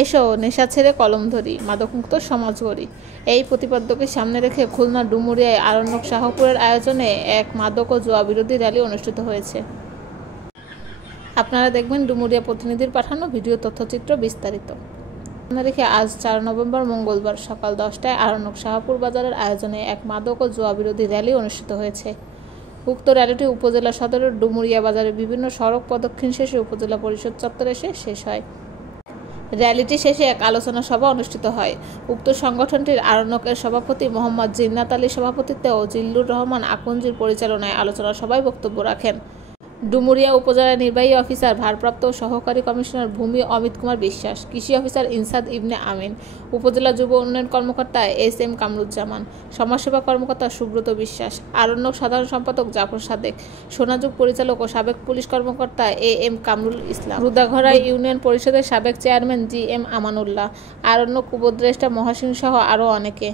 এসো নেশা ছেড়ে কলম ধরি, মাদকমুক্ত সমাজ গড়ি। এই প্রতিপাদ্যকে সামনে রেখে খুলনা ডুমুরিয়ায় আরণ্যক শাহপুরের আয়োজনে এক মাদক ও জুয়া বিরোধী র্যালি অনুষ্ঠিত হয়েছে। আপনারা দেখবেন ডুমুরিয়া প্রতিনিধির পাঠানো ভিডিও তথ্যচিত্র বিস্তারিত। সামনে রেখে আজ 4 নভেম্বর মঙ্গলবার সকাল 10টায় আরণ্যক শাহপুর বাজারের আয়োজনে এক মাদক ও জুয়া বিরোধী র্যালি অনুষ্ঠিত হয়েছে। উক্ত র্যালিটি উপজেলা সদরের ডুমুরিয়া বাজারের বিভিন্ন সড়ক প্রদক্ষিণ শেষে উপজেলা পরিষদ চত্বরে এসে শেষ হয়। র্যালিটি শেষে এক আলোচনা সভা অনুষ্ঠিত হয়। উক্ত সংগঠনটির আরণ্যকের সভাপতি মোহাম্মদ জিন্নাত আলীর সভাপতিত্বে ও জিল্লুর রহমান আকঞ্জির পরিচালনায় আলোচনা সভায় বক্তব্য রাখেন ডুমুরিয়া উপজেলা নির্বাহী অফিসার ভারপ্রাপ্ত সহকারী কমিশনার ভূমি অমিত কুমার বিশ্বাস, কৃষি অফিসার ইনসাদ ইবনে আমিন, উপজেলা যুব উন্নয়ন কর্মকর্তা এস.এম. কামরুজ্জামান, সমাজসেবা কর্মকর্তা সুব্রত বিশ্বাস, আরণ্যক সাধারণ সম্পাদক জাফর সাদেক, সোনাযুগ পরিচালক ও সাবেক পুলিশ কর্মকর্তা এ.এম. কামরুল ইসলাম, রুদাঘড়া ইউনিয়ন পরিষদের সাবেক চেয়ারম্যান জি.এম. আমানুল্লাহ, আরণ্যক উপদেষ্টা মহাসিন সহ আরও অনেকে।